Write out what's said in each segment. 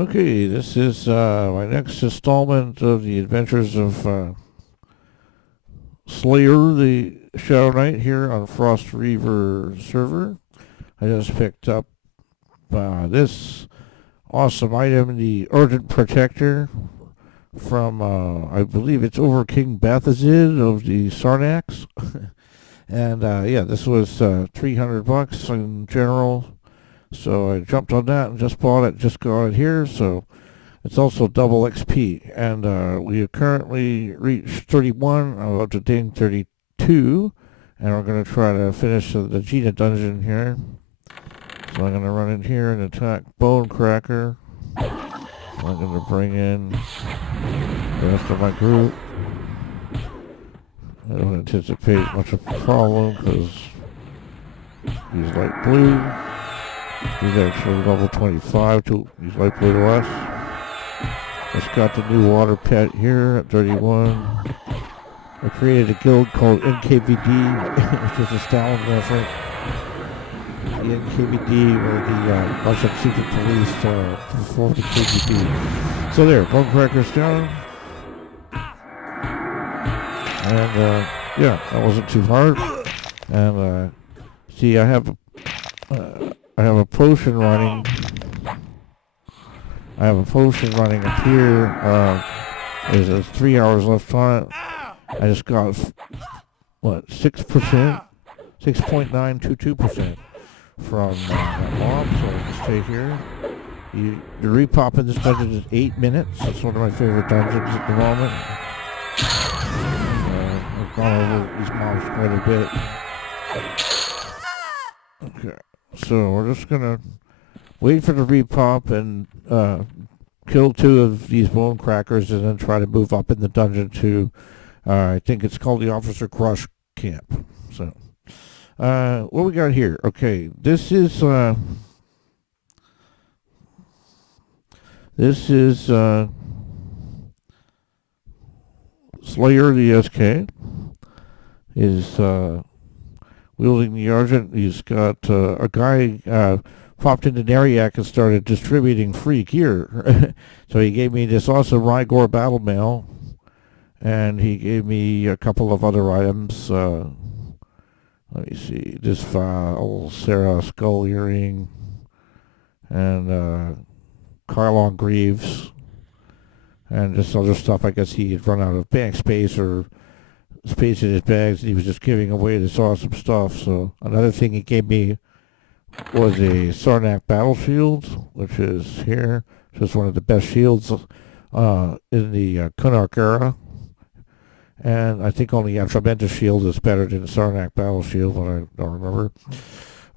Okay, this is my next installment of the adventures of Slayer, the Shadow Knight, here on Frostreaver server. I just picked up this awesome item, the Argent Protector, from, I believe it's over King Bathazid of the Sarnax. And yeah, this was $300 in general. So I jumped on that and just bought it, just got it here. So it's also double XP, and we have currently reached 31. I'm about to ding 32, and we're going to try to finish the Gina dungeon here. So I'm going to run in here and attack Bone Cracker. I'm going to bring in the rest of my group. I don't anticipate much of a problem because he's light blue. He's actually level 25. He's light blue to us. Just got the new water pet here at 31. I created a guild called NKVD, which is a Stalin reference. The NKVD were the Russian secret police before the KGB. So there, Bone Cracker's down. And yeah, that wasn't too hard. And see, I have a potion running. I have a potion running up here. There's 3 hours left on it. I just got, 6%? 6.922% from that mob, so I'll just stay here. The repop in this dungeon is 8 minutes. It's one of my favorite dungeons at the moment. I've gone over these mobs quite a bit. Okay, so we're just gonna wait for the repop and kill 2 of these bone crackers and then try to move up in the dungeon to, I think it's called the Officer Crush Camp. So, what we got here? Okay, this is Slayer the SK is wielding the Argent. He's got a guy popped into Nariak and started distributing free gear. So he gave me this awesome Rygor battle mail, and he gave me a couple of other items. Let me see, this old Sarah skull earring, and Carlon Greaves, and just other stuff. I guess he had run out of bank space or space in his bags, and he was just giving away this awesome stuff. So another thing he gave me was a Sarnak battle shield, which is here. Just one of the best shields in the Kunark era. And I think only Atramentus shield is better than the Sarnak battle shield, but I don't remember.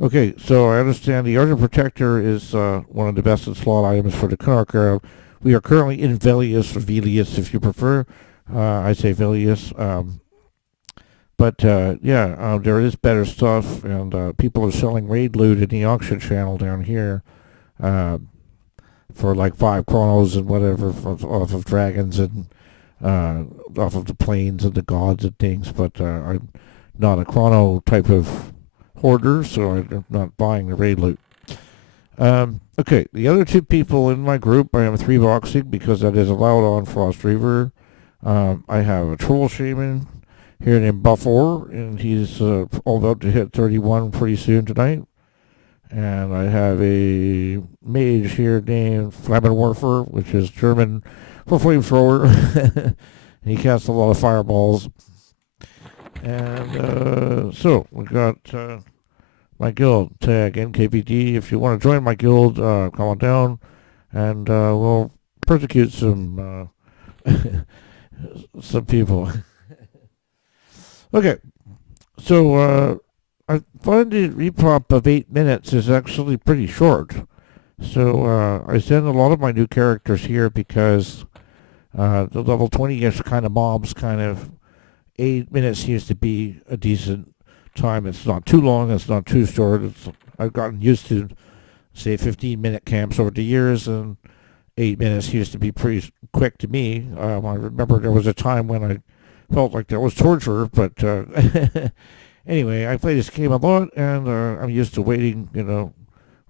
Okay, so I understand the Argent Protector is one of the best in slot items for the Kunark era. We are currently in Velius, or Velius if you prefer. I say Velius. But yeah, there is better stuff, and people are selling raid loot in the auction channel down here for like 5 chronos and whatever off of dragons and off of the planes and the gods and things. But I'm not a chrono type of hoarder, so I'm not buying the raid loot. Okay, the other 2 people in my group, I am 3-boxing because that is allowed on Frostreaver. I have a troll shaman here named Buffor, and he's all about to hit 31 pretty soon tonight. And I have a mage here named Flammenwerfer, which is German for flamethrower. He casts a lot of fireballs. And so we got my guild tag NKPD. If you want to join my guild, come on down, and we'll persecute some some people. Okay, so I find the repop of 8 minutes is actually pretty short. So I send a lot of my new characters here because the level 20-ish kind of mobs, kind of 8 minutes seems to be a decent time. It's not too long, it's not too short. I've gotten used to, say, 15-minute camps over the years, and 8 minutes used to be pretty quick to me. I remember there was a time when I felt like that was torture, but anyway, I play this game a lot, and I'm used to waiting,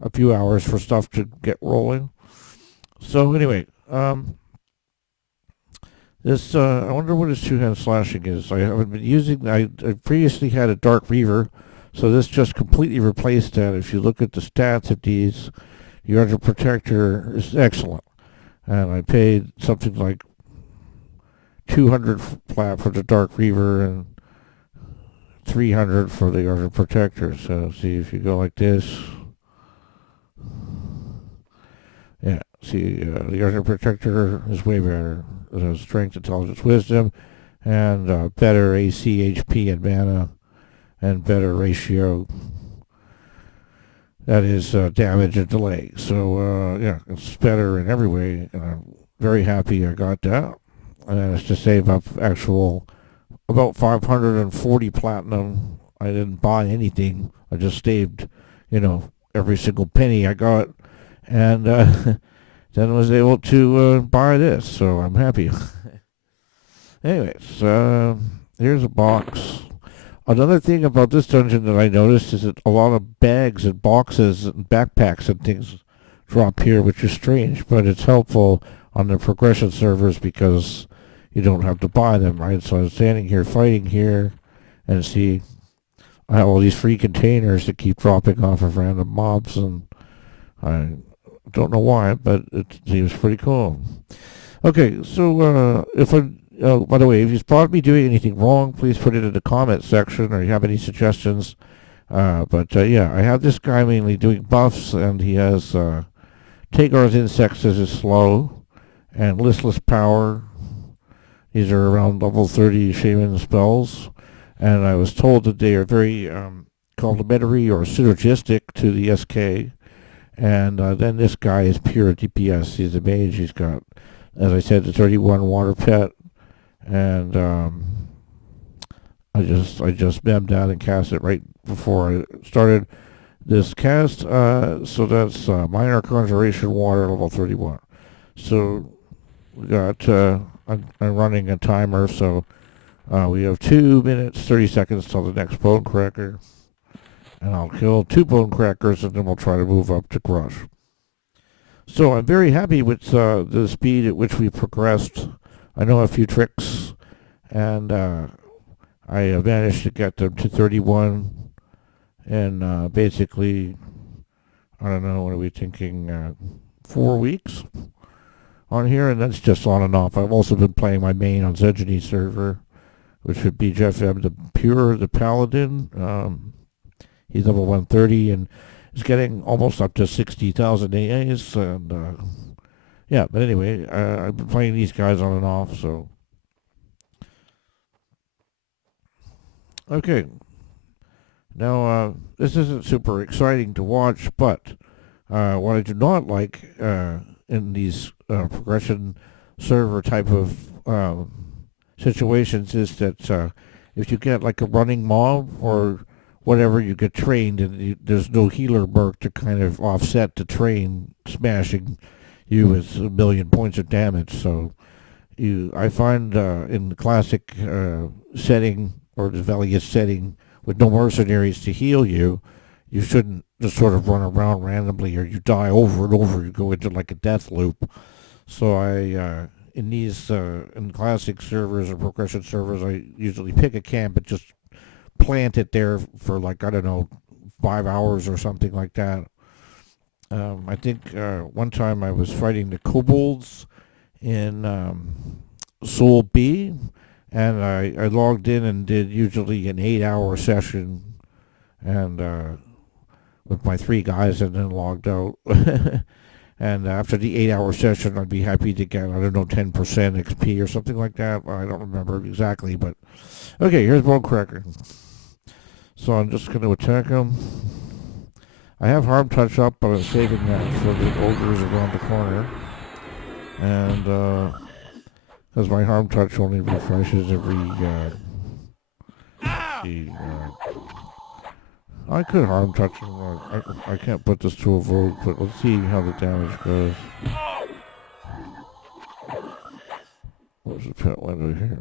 a few hours for stuff to get rolling. So anyway, this I wonder what his two-hand slashing is. I haven't been using. I previously had a Dark Reaver, so this just completely replaced that. If you look at the stats of these, the Argent Protector is excellent, and I paid something like 200 flat for the Dark Reaver and 300 for the Argent Protector. So see if you go like this. Yeah, see, the Argent Protector is way better. Strength, intelligence, wisdom, and better AC, HP, and mana, and better ratio. That is damage and delay. So, yeah, it's better in every way, and I'm very happy I got that. And then it's to save up actual about 540 platinum. I didn't buy anything. I just saved, every single penny I got. And then was able to buy this, so I'm happy. Anyways, here's a box. Another thing about this dungeon that I noticed is that a lot of bags and boxes and backpacks and things drop here, which is strange, but it's helpful on the progression servers because you don't have to buy them, right? So I'm standing here fighting here and see I have all these free containers that keep dropping off of random mobs, and I don't know why, but it seems pretty cool. Okay, so by the way, if you spot me doing anything wrong, please put it in the comment section, or you have any suggestions. But yeah, I have this guy mainly doing buffs, and he has Tagar's Insects as his slow, and Listless Power. These are around level 30 shaman spells, and I was told that they are very complementary or synergistic to the SK. And then this guy is pure DPS. He's a mage. He's got, as I said, the 31 water pet, and I just memmed that and cast it right before I started this cast. So that's minor conjuration water level 31. So we got I'm running a timer, so we have 2 minutes 30 seconds till the next bone cracker, and I'll kill 2 bone crackers, and then we'll try to move up to crush. So I'm very happy with the speed at which we progressed. I know a few tricks, and I managed to get them to 31 in basically, I don't know, what are we thinking, 4 weeks on here, and that's just on and off. I've also been playing my main on Zedgeny server, which would be Jeff M. the Pure, the Paladin. He's level 130 and is getting almost up to 60,000 AAs. And yeah, but anyway, I've been playing these guys on and off, so. Okay. Now, this isn't super exciting to watch, but what I do not like in these progression server type of situations is that if you get like a running mob or whatever, you get trained, and there's no healer merc to kind of offset the train smashing you with a million points of damage. So I find in the classic setting or the Valiant setting with no mercenaries to heal you, you shouldn't just sort of run around randomly, or you die over and over. You go into like a death loop. So I in these in classic servers or progression servers, I usually pick a camp and just plant it there for like, I don't know, 5 hours or something like that. I think one time I was fighting the kobolds in Soul B, and I logged in and did usually an 8-hour session, and with my 3 guys, and then logged out. And after the 8-hour session, I'd be happy to get, I don't know, 10% XP or something like that. I don't remember exactly, but okay, here's Bone Cracker. So I'm just going to attack him. I have Harm Touch up, but I'm saving that for the ogres around the corner. And because my Harm Touch only refreshes every. See, I could Harm Touch him. I can't put this to a vote, but let's see how the damage goes. What's the pet window here?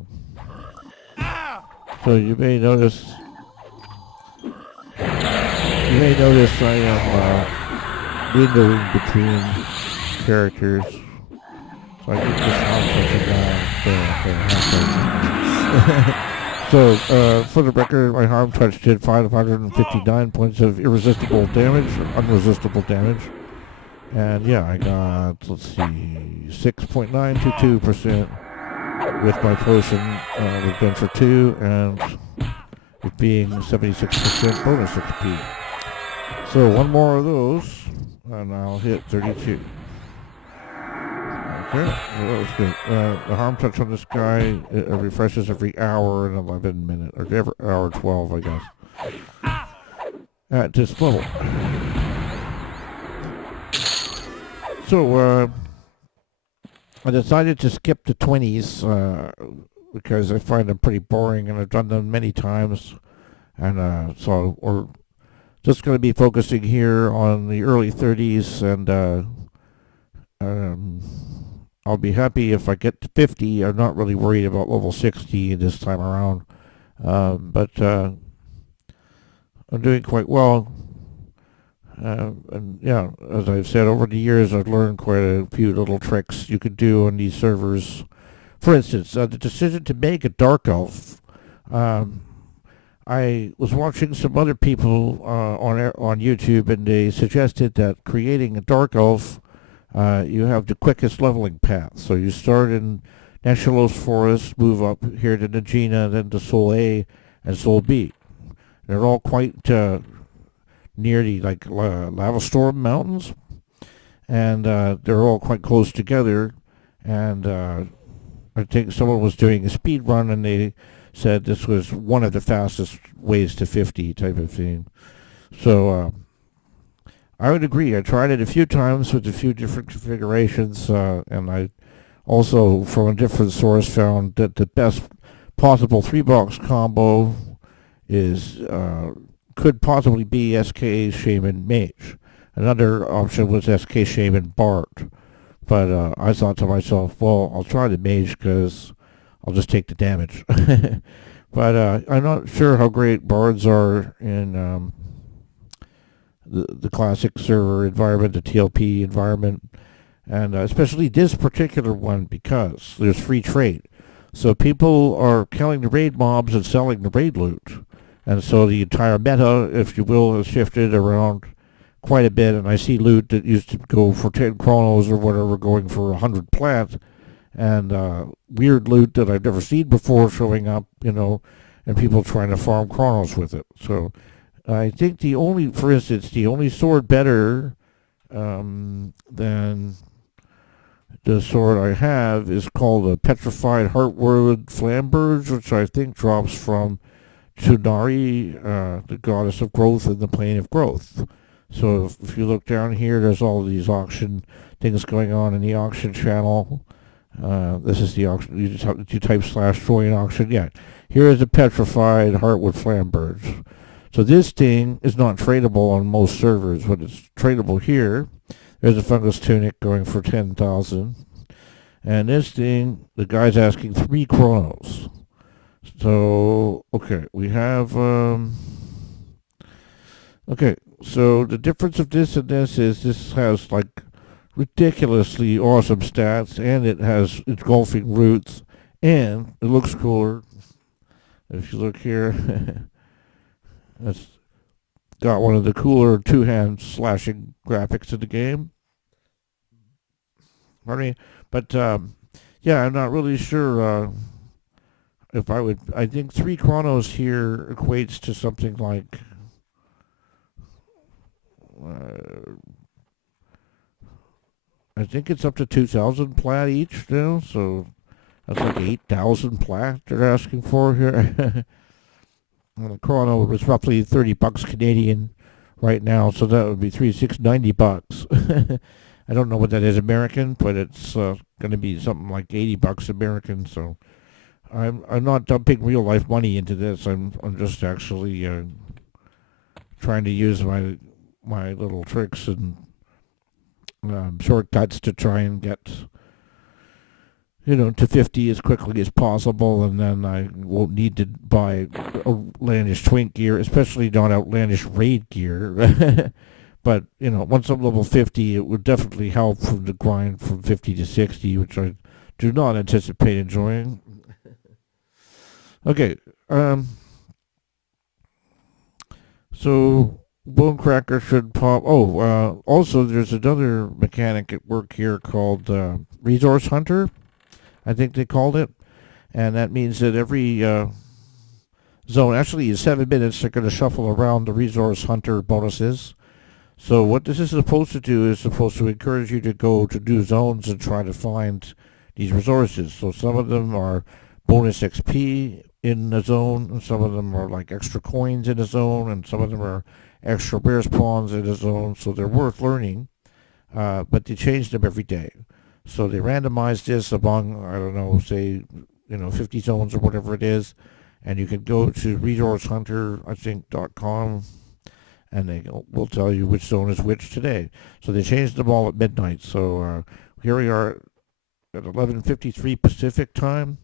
So you may notice I am windowing between characters. I get this harm touching the So, for the record, my harm touch did 559 points of irresistible damage, unresistible damage. And yeah, I got, let's see, 6.922% with my potion with Adventure 2, and it being 76% bonus XP. So one more of those, and I'll hit 32. Okay, well, that was good. The harm touch on this guy refreshes every hour and 11 minutes, or every hour 12, I guess, at this level. So, I decided to skip the 20s because I find them pretty boring, and I've done them many times. And so we're just going to be focusing here on the early 30s, and I'll be happy if I get to 50. I'm not really worried about level 60 this time around. But I'm doing quite well. And yeah, as I've said, over the years I've learned quite a few little tricks you could do on these servers. For instance, the decision to make a Dark Elf. I was watching some other people on YouTube, and they suggested that creating a Dark Elf, you have the quickest leveling path. So you start in Neshalos Forest, move up here to Najina, then to Sol A and Sol B. They're all quite near the Lava Storm Mountains, and they're all quite close together. And I think someone was doing a speed run, and they said this was one of the fastest ways to 50 type of thing. So I would agree. I tried it a few times with a few different configurations, and I also, from a different source, found that the best possible 3-box combo is could possibly be SK Shaman Mage. Another option was SK Shaman Bard. But I thought to myself, well, I'll try the Mage because I'll just take the damage. But I'm not sure how great Bards are in the classic server environment, the TLP environment, and especially this particular one because there's free trade. So people are killing the raid mobs and selling the raid loot. And so the entire meta, if you will, has shifted around quite a bit. And I see loot that used to go for 10 chronos or whatever going for 100 plat. And weird loot that I've never seen before showing up, and people trying to farm chronos with it. So I think for instance, the only sword better than the sword I have is called a Petrified Heartwood Flamberge, which I think drops from Tsunari, the goddess of growth in the plane of growth. So if you look down here, there's all these auction things going on in the auction channel. This is the auction. You type /join auction. Yeah, here is a Petrified Heartwood Flamberge. So this thing is not tradable on most servers, but it's tradable here. There's a Fungus Tunic going for 10,000. And this thing, the guy's asking 3 chronos. So, okay, we have, okay, so the difference of this and this is this has, ridiculously awesome stats, and it has engulfing roots, and it looks cooler. If you look here, it's got one of the cooler two-hand slashing graphics in the game. Pardon me. But, yeah, I'm not really sure, if I think 3 chronos here equates to something like, I think it's up to 2,000 plat each now, so that's like 8,000 plat they're asking for here. And the chrono was roughly $30 Canadian right now, so that would be $3,690. I don't know what that is American, but it's going to be something like $80 American, so I'm not dumping real life money into this. I'm just actually trying to use my little tricks and shortcuts to try and get to 50 as quickly as possible, and then I won't need to buy outlandish twink gear, especially not outlandish raid gear. But, once I'm level 50, it would definitely help from the grind from 50 to 60, which I do not anticipate enjoying. Okay, so Bonecracker should pop. Oh, also there's another mechanic at work here called Resource Hunter, I think they called it. And that means that every zone, actually in 7 minutes, they're going to shuffle around the Resource Hunter bonuses. So what this is supposed to do is supposed to encourage you to go to new zones and try to find these resources. So some of them are bonus XP in the zone, and some of them are like extra coins in the zone, and some of them are extra bear spawns in the zone. So they're worth learning, but they change them every day. So they randomize this among, I don't know, say, 50 zones or whatever it is, and you can go to resourcehunter, I think, .com, and they will tell you which zone is which today. So they changed them all at midnight. So here we are at 11:53 Pacific time,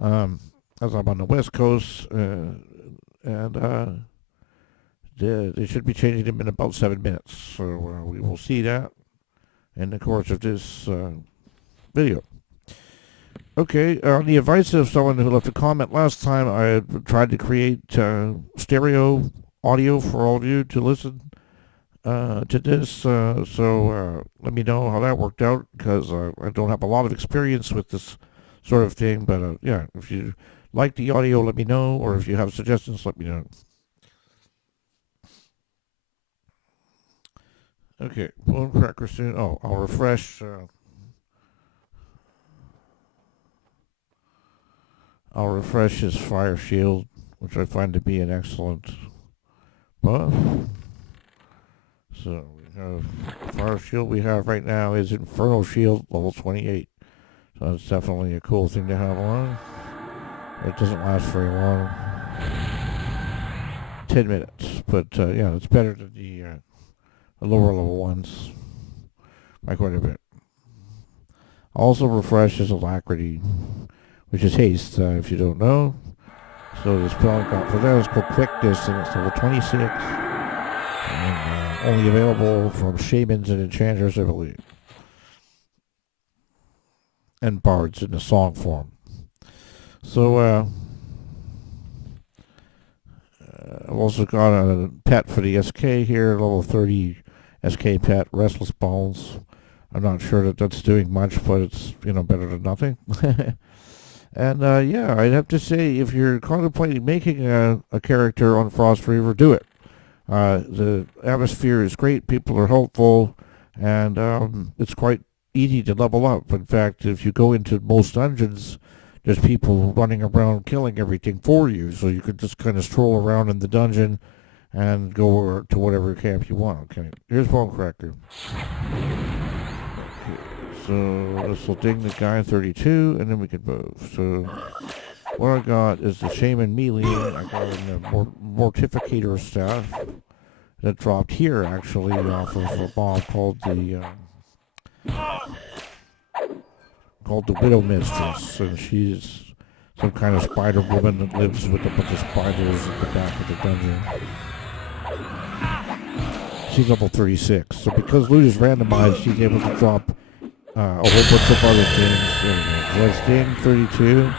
as I'm on the West Coast, and they should be changing them in about 7 minutes. So we will see that in the course of this video. Okay, on the advice of someone who left a comment last time, I tried to create stereo audio for all of you to listen to this. So let me know how that worked out, because I don't have a lot of experience with this sort of thing. But yeah, if you like the audio, let me know, or if you have suggestions, let me know. Okay, Bonecracker soon. Oh, I'll refresh. I'll refresh his fire shield, which I find to be an excellent buff. So we have fire shield we have right now is Infernal Shield level 28. So that's definitely a cool thing to have on. It doesn't last very long. 10 minutes. But yeah, it's better than the lower level ones by quite a bit. Also refreshes Alacrity, which is haste, if you don't know. So the spell I got for that is called Quickness, and it's level 26. And only available from shamans and enchanters, I believe. And bards in the song form. So I've also got a pet for the SK here, level 30 SK pet, Restless Bones. I'm not sure that that's doing much, but it's, better than nothing. And yeah, I'd have to say, if you're contemplating making a character on Frostreaver, do it. The atmosphere is great, people are helpful, and it's quite easy to level up. In fact, if you go into most dungeons, there's people running around killing everything for you, so you could just kind of stroll around in the dungeon and go to whatever camp you want. Okay, here's Bonecracker. So this will ding the guy 32, and then we can move. So what I got is the Shaman Melee. I got a Mortificator staff that dropped here, actually, off of a mob called the Widow Mistress, and she's some kind of spider woman that lives with a bunch of spiders at the back of the dungeon. She's level 36, so because loot is randomized, she's able to drop a whole bunch of other things. There we go. Let's ding 32.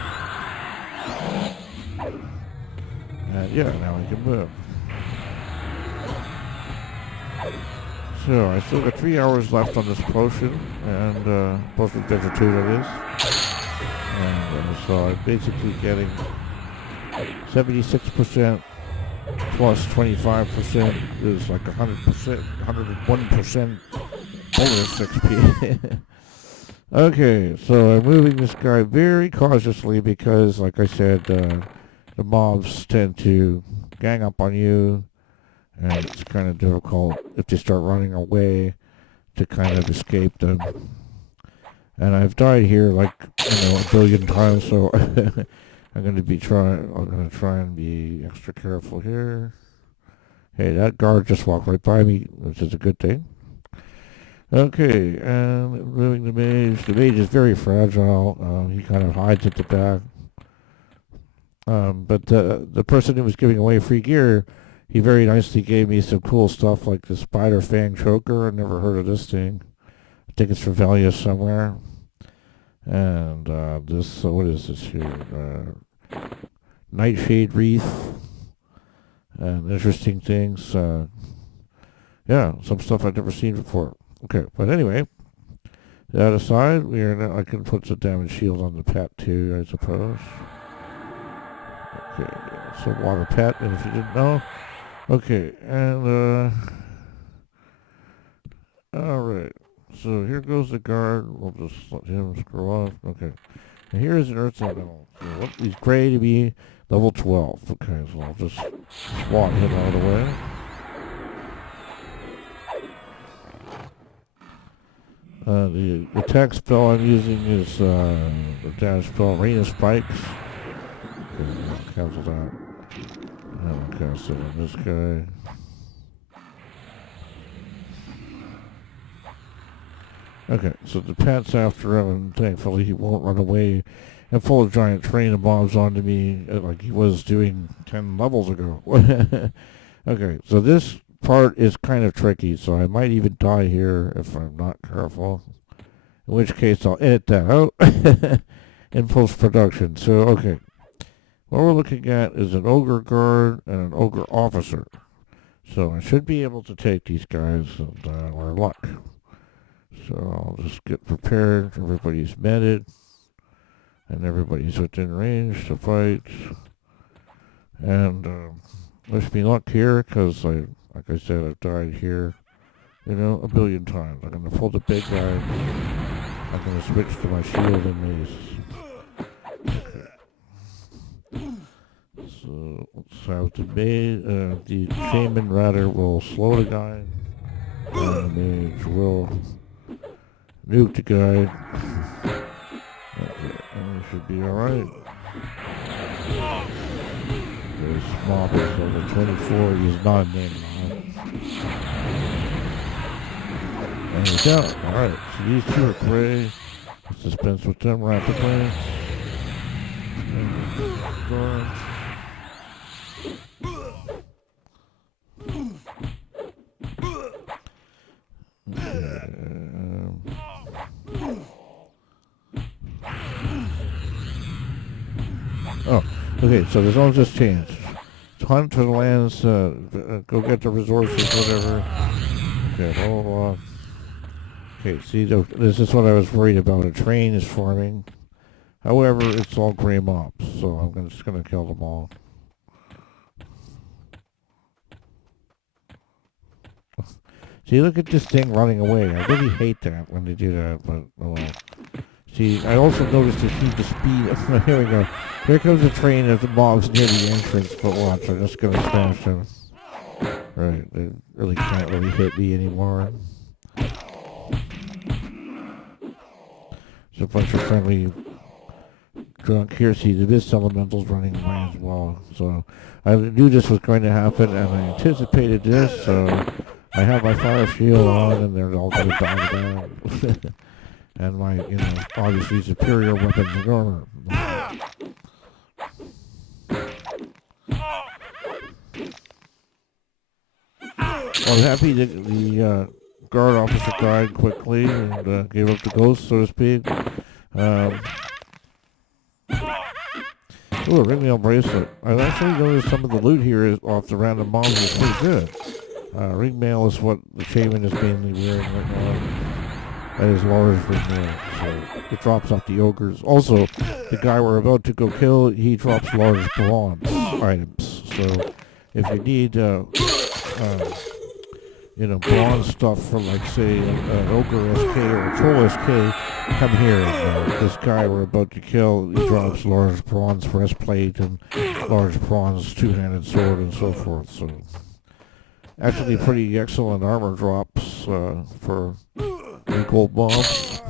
And yeah, now we can move. So I still got 3 hours left on this potion, and potion Adventure 2 that is. And so I'm basically getting 76% plus 25% is like 100%, 101% bonus XP. Okay, so I'm moving this guy very cautiously because, like I said, the mobs tend to gang up on you, and it's kind of difficult if they start running away to kind of escape them. And I've died here like, a billion times, so I'm gonna try and be extra careful here. Hey, that guard just walked right by me, which is a good thing. Okay, and moving the mage. The mage is very fragile. He kind of hides at the back. But the person who was giving away free gear he very nicely gave me some cool stuff like the Spider Fang Choker. I never heard of this thing. I think it's from Valia somewhere. And this, what is this here? Nightshade Wreath. And interesting things. Yeah, some stuff I've never seen before. Okay, but anyway, that aside, we are now, I can put some damage shield on the pet too, I suppose. Okay, so water pet, and if you didn't know. Okay, and alright. So here goes the guard. We'll just let him screw off. Okay. And here is an earth elemental. So he's gray to be level 12. Okay, so I'll just swat him out of the way. The attack spell I'm using is the dash spell Rain of Spikes. Okay, I'll cancel that. And I'll cast it on this guy. Okay, so the pet's after him, and thankfully he won't run away and pull a giant train of mobs onto me like he was doing 10 levels ago. Okay, so this part is kind of tricky, so I might even die here if I'm not careful. In which case I'll edit that out in post-production. So, okay. What we're looking at is an ogre guard and an ogre officer. So I should be able to take these guys and we're luck. So I'll just get prepared. Everybody's meted. And everybody's within range to fight. And wish me luck here, because like I said, I've died here, a billion times. I'm going to pull the big guy. I'm going to switch to my shield and mace. Okay. So let's have the shaman rather will slow the guy. And the mage will nuke the guy. Okay, and we should be alright. This mob is over 24. He's not a name mob. And he's down. Alright, so these two are gray. Let's dispense with them rapidly. Okay, so the zone's just changed. Hunt for the lands, go get the resources, whatever. Okay, blah, blah, blah. Okay, see, this is what I was worried about. A train is forming. However, it's all gray mobs, so I'm just going to kill them all. See, look at this thing running away. I really hate that when they do that, but oh well. See, I also noticed they seem to speed. Here we go. Here comes the train of the mobs near the entrance, but watch, I'm just going to smash them. Right, they really can't really hit me anymore. There's a bunch of friendly drunk here. See, the Mist Elemental's running away as well. So, I knew this was going to happen, and I anticipated this, so I have my fire shield on, and they're all going to die down. And my, obviously superior weapons and armor. I'm happy that the guard officer died quickly and gave up the ghost, so to speak. Ooh, a ringmail bracelet. I've actually noticed some of the loot here is off the random mobs is pretty good. Ringmail is what the shaman is mainly wearing right now. That is large ringmail, so it drops off the ogres. Also, the guy we're about to go kill, he drops large bronze items. So if you need, bronze stuff for, like, say, an ogre SK or a troll SK, come here. This guy we're about to kill, he drops large bronze breastplate and large bronze two-handed sword and so forth. So actually pretty excellent armor drops for gold mobs.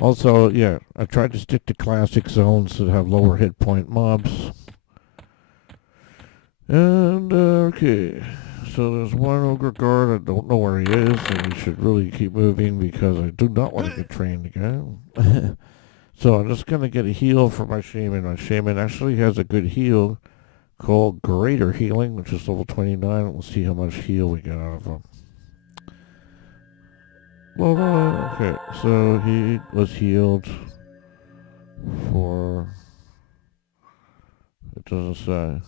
Also, yeah, I tried to stick to classic zones that have lower hit point mobs. And, okay. So there's one ogre guard. I don't know where he is, and we should really keep moving because I do not want to get trained again. So I'm just going to get a heal for my shaman. My shaman actually has a good heal called Greater Healing, which is level 29. We'll see how much heal we get out of him. Okay, so he was healed for... It doesn't say.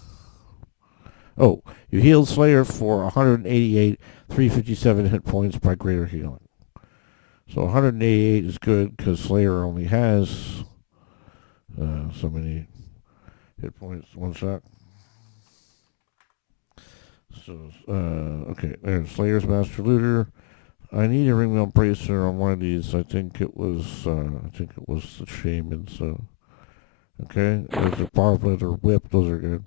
Oh, you healed Slayer for 188, 357 hit points by Greater Healing. So 188 is good because Slayer only has so many hit points. One sec. So, okay, there's Slayer's Master Looter. I need a ringmail bracer on one of these. I think it was the Shaman. So, okay, there's a barblet or whip. Those are good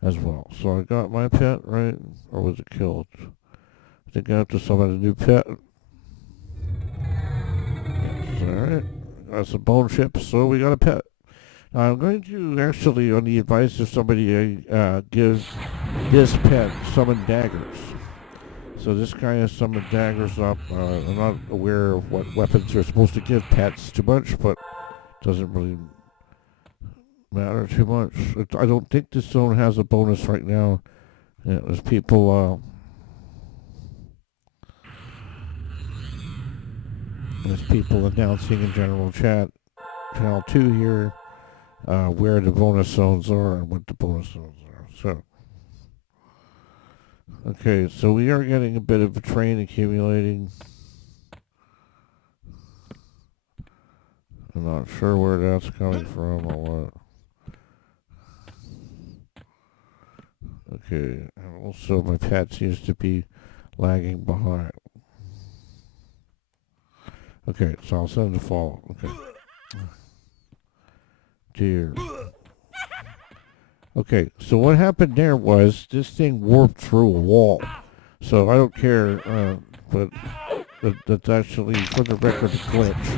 as well. So I got my pet right, or was it killed? I think I have to summon a new pet. Yes, all right. Got some bone chips, so we got a pet. Now I'm going to actually, on the advice of somebody, give this pet summon daggers. So this guy has summoned daggers up. I'm not aware of what weapons you're supposed to give pets too much, but it doesn't really matter too much. I don't think this zone has a bonus right now. Yeah, there's people announcing in general chat, channel 2 here, where the bonus zones are and what the bonus zones are. So, okay, so we are getting a bit of a train accumulating. I'm not sure where that's coming from or what. Okay, and also my pet seems to be lagging behind. Okay, so I'll send a follow. Okay. Dear. Okay, so what happened there was this thing warped through a wall. So I don't care, but that's actually, for the record, a glitch.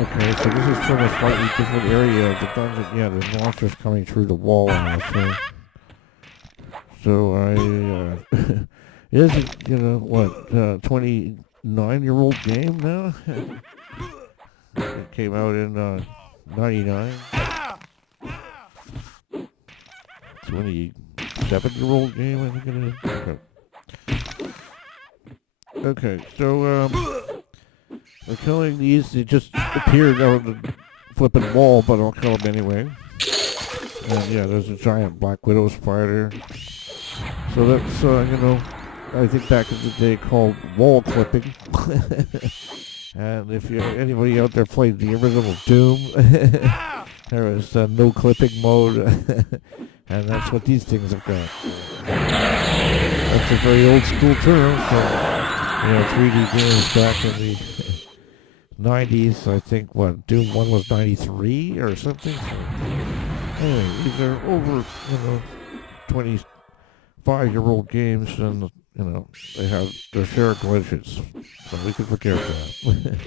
Okay, so this is from a slightly different area of the dungeon. Yeah, there's monsters coming through the wall on us. So it isn't, 29-year-old game now? It came out in 99. 27-year-old game, I think it is. Okay, so we're killing these. They just appeared out of the flipping wall, but I'll kill them anyway. And yeah, there's a giant black widow spider. So that's, I think back in the day called wall clipping. And if anybody out there played the original Doom, there was no clipping mode. And that's what these things have got. That's a very old school term. So, 3D games back in the 90s, I think, Doom 1 was 93 or something. So, anyway, these are over, 25-year-old games, and, they have their share of glitches. So we can forget that.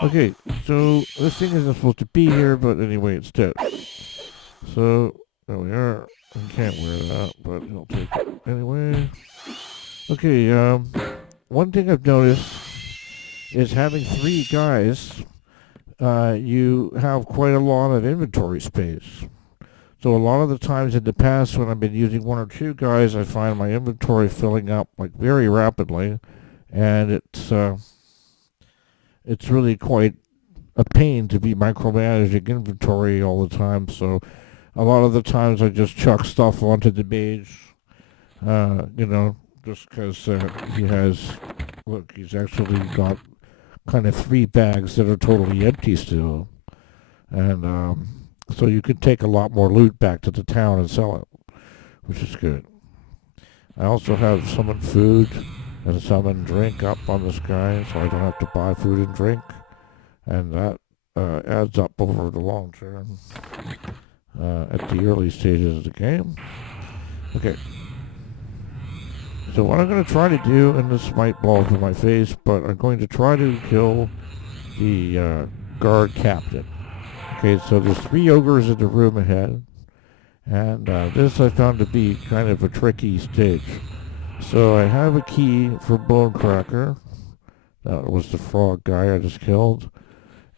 Okay, so this thing isn't supposed to be here, but anyway, it's dead. So, there we are. I can't wear that, but I'll take it anyway. Okay, one thing I've noticed is having 3 guys, you have quite a lot of inventory space. So a lot of the times in the past when I've been using 1 or 2 guys, I find my inventory filling up very rapidly, and it's really quite a pain to be micromanaging inventory all the time. So a lot of the times I just chuck stuff onto the mage, just because he's actually got kind of 3 bags that are totally empty still. And so you could take a lot more loot back to the town and sell it, which is good. I also have summoned food and summoned drink up on this guy, so I don't have to buy food and drink. And that adds up over the long term at the early stages of the game. Okay. So what I'm going to try to do, and this might blow up in my face, but I'm going to try to kill the guard captain. Okay, so there's 3 ogres in the room ahead, and this I found to be kind of a tricky stage. So I have a key for Bonecracker. That was the frog guy I just killed.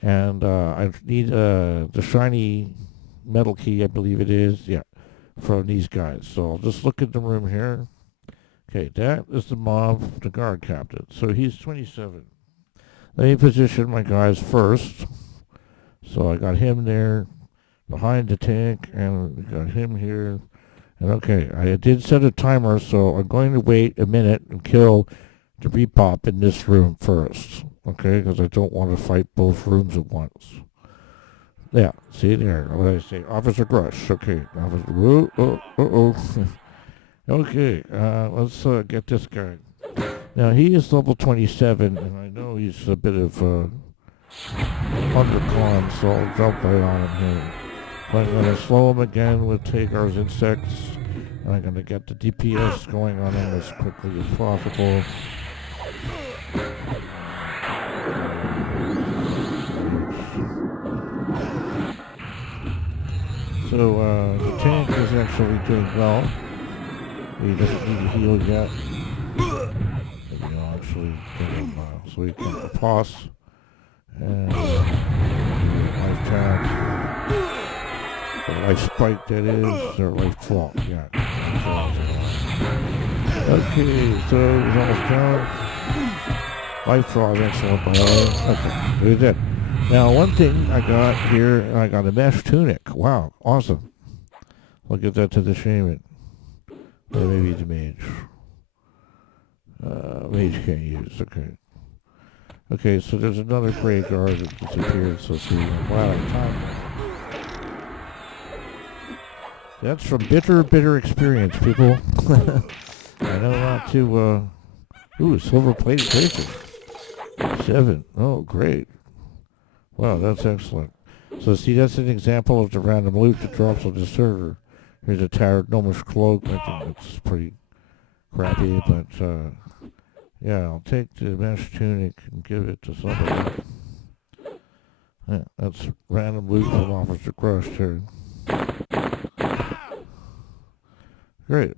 And I need the shiny metal key, I believe it is. Yeah, from these guys. So I'll just look at the room here. Okay, that is the mob, the guard captain. So he's 27. Let me position my guys first. So I got him there behind the tank, and we got him here. And okay, I did set a timer, so I'm going to wait a minute and kill the repop in this room first. Okay, because I don't want to fight both rooms at once. Yeah, see there. What did I say? Officer Grush. Okay, Officer. Whoa, oh. Okay, let's get this guy. Now he is level 27, and I know he's a bit of undercon, so I'll jump right on him here. But I'm going to slow him again with Tagar's insects, and I'm going to get the DPS going on him as quickly as possible. So the tank is actually doing well. He doesn't need to heal yet. Maybe I'll actually get him so he can toss. And life chance. Or life spike, that is. Or life drop, yeah. Okay, so he's almost down. Life draw, excellent, by the way. Okay, we did. Now, one thing I got here, I got a mesh tunic. Wow, awesome. I'll give that to the shaman. Or maybe the mage. Mage can't use, okay. Okay, so there's another gray guard that disappeared, so see. Wow, time. That's from bitter experience, people. I know not to, ooh, silver-plated creature. 7. Oh, great. Wow, that's excellent. So see, that's an example of the random loot that drops on the server. Here's a Tarot Gnomish cloak. I think that's pretty crappy, but yeah, I'll take the mesh tunic and give it to somebody. Yeah, that's random loot from Officer Crush here. Great.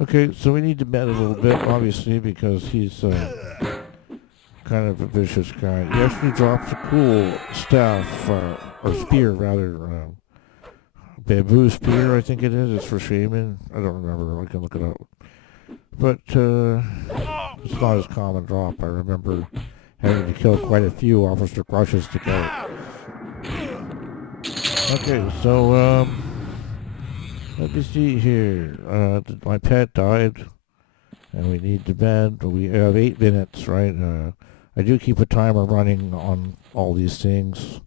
Okay, so we need to met a little bit, obviously, because he's kind of a vicious guy. He actually drops a cool staff, or spear, rather. Bamboo spear, I think it is. It's for shaman. I don't remember. I can look it up. But it's not as common drop. I remember having to kill quite a few Officer Crushes to get it. Okay, so let me see here. My pet died, and we need to bed. We have 8 minutes, right? I do keep a timer running on all these things,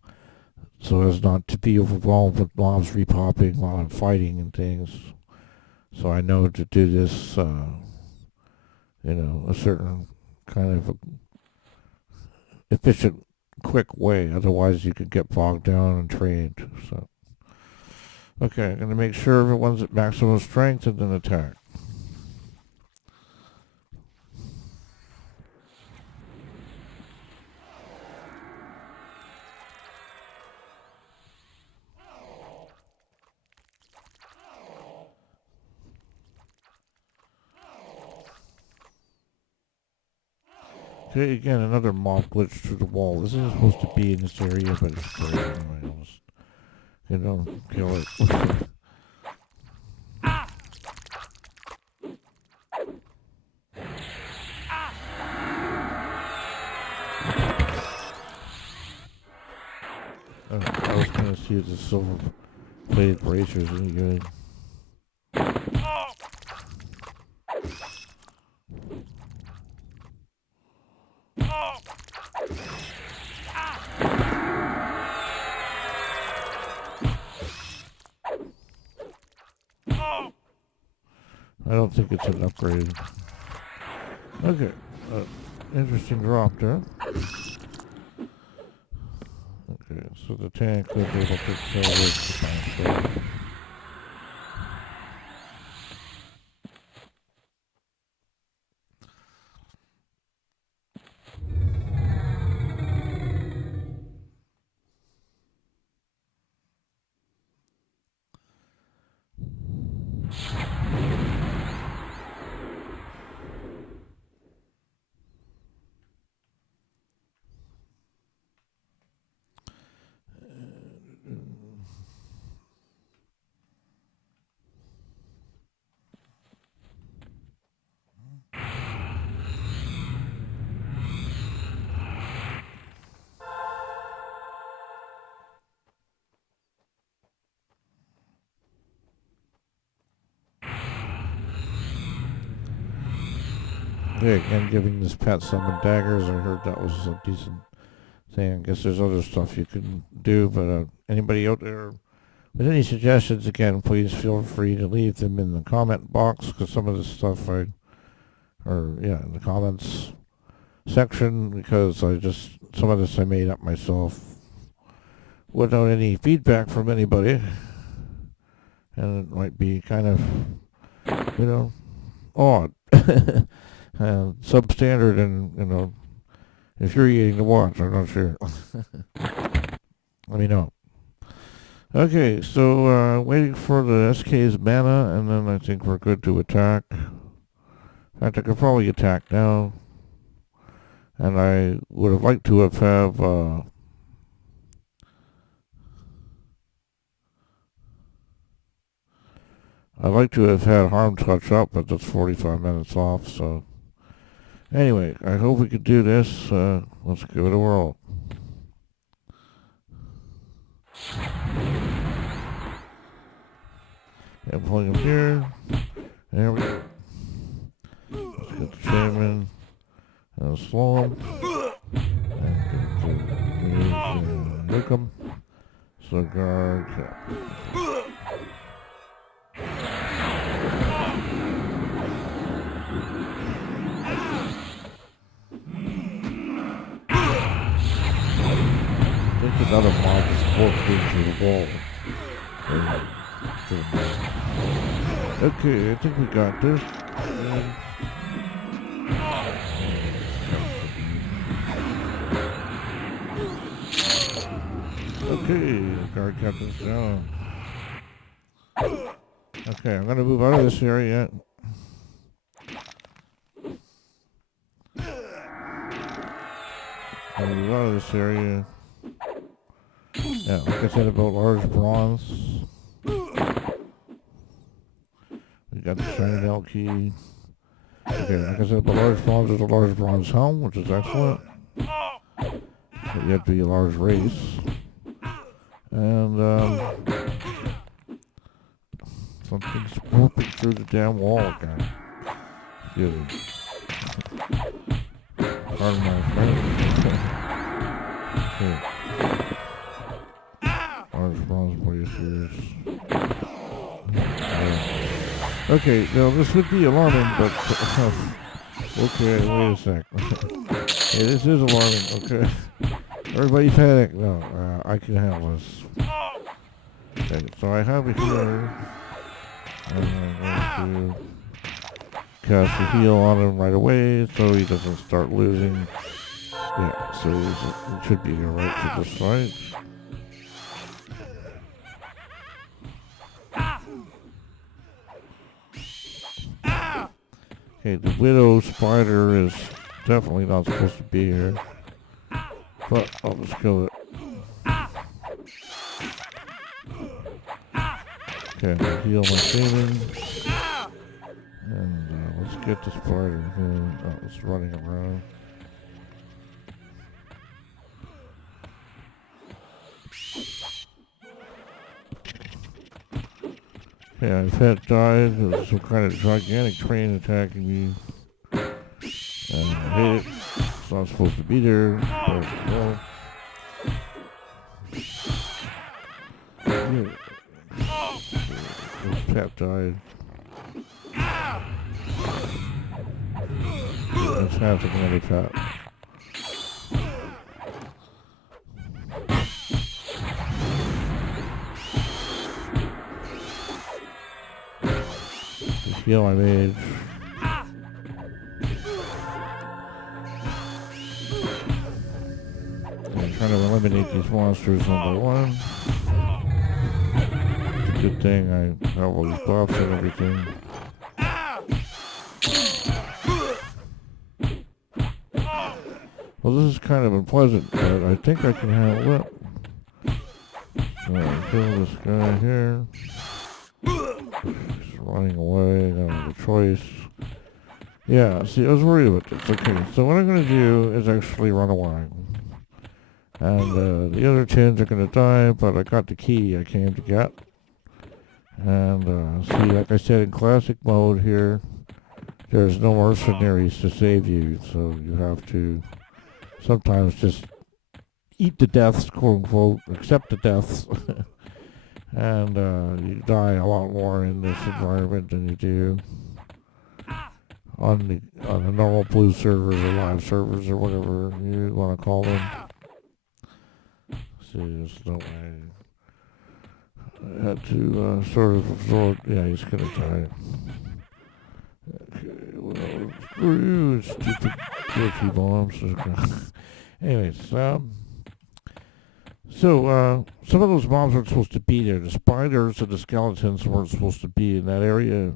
so as not to be overwhelmed with mobs repopping while I'm fighting and things. So I know to do this, a certain kind of efficient, quick way. Otherwise, you could get bogged down and trained. So, okay, I'm going to make sure everyone's at maximum strength and then attack. Okay, again, another mob glitch through the wall. This isn't supposed to be in this area, but it's great anyway. I'll just, kill it. I was going to see if the silver-plated bracers any good. I don't think it's an upgrade. Okay, interesting drop there. Okay, so the tank was able to kill this tank. Yeah, again, giving this pet summon daggers. I heard that was a decent thing. I guess there's other stuff you can do, but anybody out there with any suggestions, again, please feel free to leave them in the comment box, because some of this stuff in the comments section, because some of this I made up myself without any feedback from anybody, and it might be kind of, odd, substandard, and, infuriating to watch. I'm not sure. Let me know. Okay, so waiting for the SK's mana, and then I think we're good to attack. In fact, I could probably attack now. And I would have liked to have I'd like to have had Harm Touch up, but that's 45 minutes off, so... Anyway, I hope we could do this. Let's give it a whirl. And pulling him here. There we go. Let's get the Shaman. And slow him. And get to nuke him. So guard. I think another mob is walked into the wall. Okay, I think we got this. Okay, guard captain's down. Okay, I'm gonna move out of this area. Move out of this area. Yeah, like I said about large bronze. We got the Shining key. Okay, like I said about large bronze is a large bronze helm, which is excellent. But you have to be a large race. And something's warping through the damn wall again. Excuse me. Pardon my French. Okay. Large bronze bracers. Okay, now this would be alarming, but okay, wait a sec. Yeah, this is alarming. Okay, everybody panic. No, I can handle this. Okay, so I have it here, and I'm going to cast a heal on him right away, so he doesn't start losing. Yeah, so he should be alright for this fight. Okay, the Widow Spider is definitely not supposed to be here. But I'll just kill it. Okay, I'll heal my Shaman. And let's get the spider here. Oh, it's running around. Okay, I've had died. There's some kind of gigantic train attacking me. And I hate it. It's not supposed to be there. But, well. Yeah. This pet died. Let's have another pet. Heal my mage. I'm trying to eliminate these monsters one by one. It's a good thing I have all these buffs and everything. Well, this is kind of unpleasant, but I think I can handle it. So I kill this guy here. He's running away, I don't have a choice. Yeah, see, I was worried about this. Okay, so what I'm going to do is actually run away. And the other 10s are going to die, but I got the key I came to get. And see, like I said, in classic mode here, there's no mercenaries to save you, so you have to sometimes just eat the deaths, quote unquote, accept the deaths, and you die a lot more in this environment than you do on the normal blue servers or live servers or whatever you want to call them. See, there's no way. I had to sort of absorb. Yeah, he's gonna die. Okay, well, screw you, stupid guilty bombs. Anyways, so some of those mobs aren't supposed to be there. The spiders and the skeletons weren't supposed to be in that area.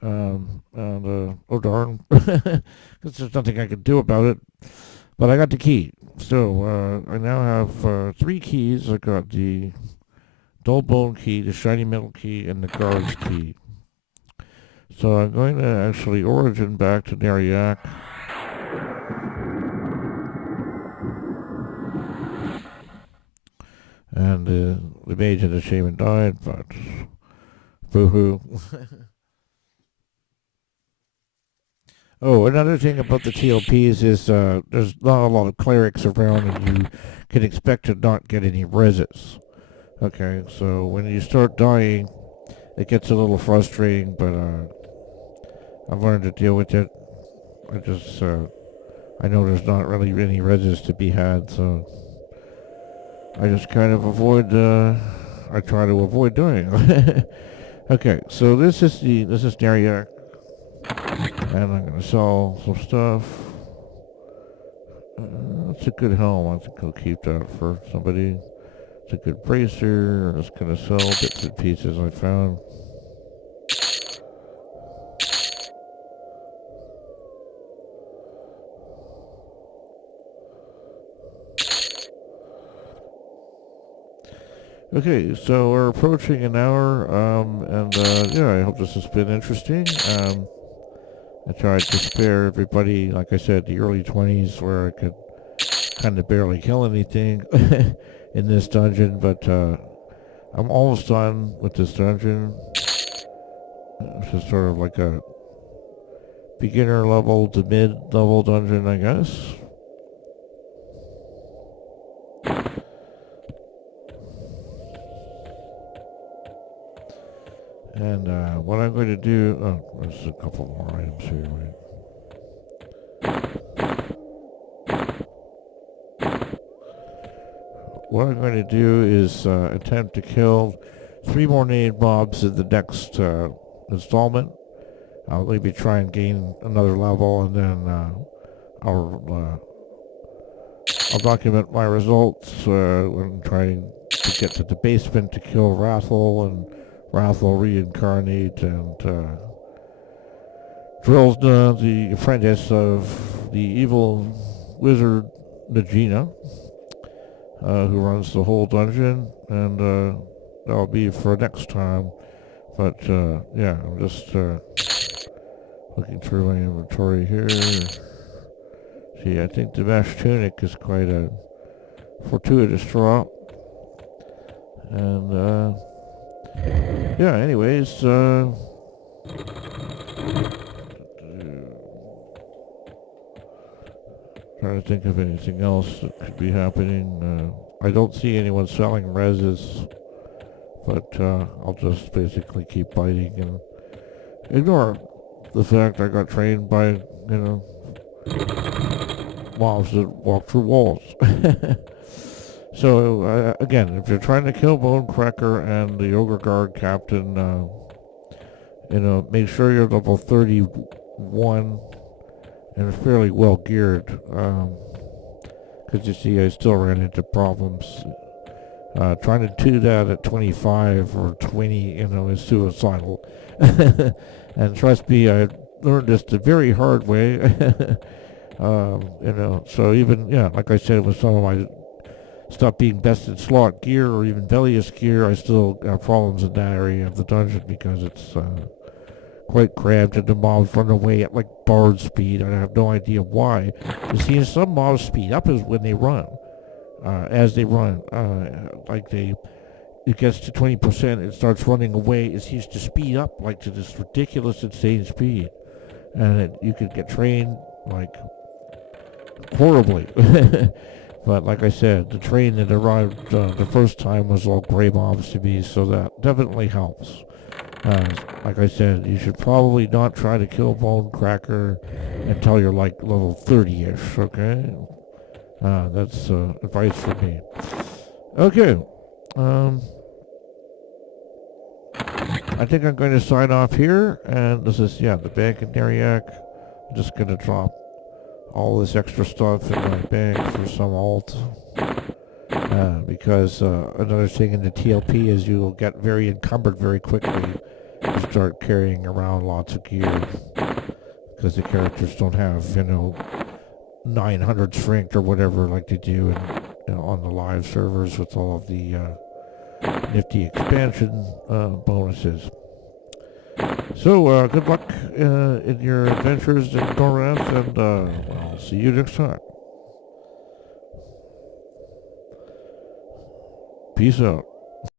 And oh darn, because there's nothing I can do about it. But I got the key. So I now have 3 keys. I got the dull bone key, the shiny metal key, and the guard's key. So I'm going to actually origin back to Neriak. And the mage and the shaman died, but boo-hoo. Oh, another thing about the TLPs is there's not a lot of clerics around, and you can expect to not get any reses. Okay, so when you start dying, it gets a little frustrating, but I've learned to deal with it. I know there's not really any reses to be had, so I just kind of I try to avoid doing it. Okay, so this is Neriak, and I'm going to sell some stuff. That's a good helm. I think I'll keep that for somebody. It's a good bracer. I'm just going to sell bits and pieces I found. Okay, so we're approaching an hour, and yeah, I hope this has been interesting. I tried to spare everybody, like I said, the early 20s where I could kind of barely kill anything in this dungeon, but I'm almost done with this dungeon. This is sort of like a beginner level to mid level dungeon, I guess. And what I'm going to do, oh, there's a couple more items here. Wait. What I'm going to do is attempt to kill 3 more named mobs in the next installment. I'll maybe try and gain another level, and then I'll document my results when trying to get to the basement to kill Rathyl, and Rathyl reincarnate and drills the apprentice of the evil wizard Nagina, who runs the whole dungeon, and that'll be for next time. But yeah, I'm just looking through my inventory here. See, I think the mesh tunic is quite a fortuitous drop. And yeah, anyways, trying to think of anything else that could be happening. I don't see anyone selling reses, but I'll just basically keep biting and ignore the fact I got trained by, mobs that walk through walls. So, again, if you're trying to kill Bonecracker and the Ogre Guard Captain, make sure you're level 31 and fairly well geared. Because you see, I still ran into problems. Trying to do that at 25 or 20, is suicidal. And trust me, I learned this the very hard way. So even, like I said, with some of my stuff being best in slot gear or even belliest gear, I still have problems in that area of the dungeon because it's quite cramped and the mobs run away at like bard speed. I have no idea why. You see, some mobs speed up is when they run. As they run, it gets to 20%, it starts running away. It seems to speed up like to this ridiculous, insane speed. and you could get trained like horribly. But like I said, the train that arrived the first time was all gray mobs to me, so that definitely helps. Like I said, you should probably not try to kill Bone Cracker until you're like level 30-ish, okay? That's advice from me. Okay. I think I'm going to sign off here, and this is, the bank in Nariak. I'm just going to drop all this extra stuff in my bank for some alt. Because another thing in the TLP is you will get very encumbered very quickly. You start carrying around lots of gear because the characters don't have 900 strength or whatever like they do on the live servers with all of the nifty expansion bonuses. So good luck in your adventures in Doranth, and I'll see you next time. Peace out.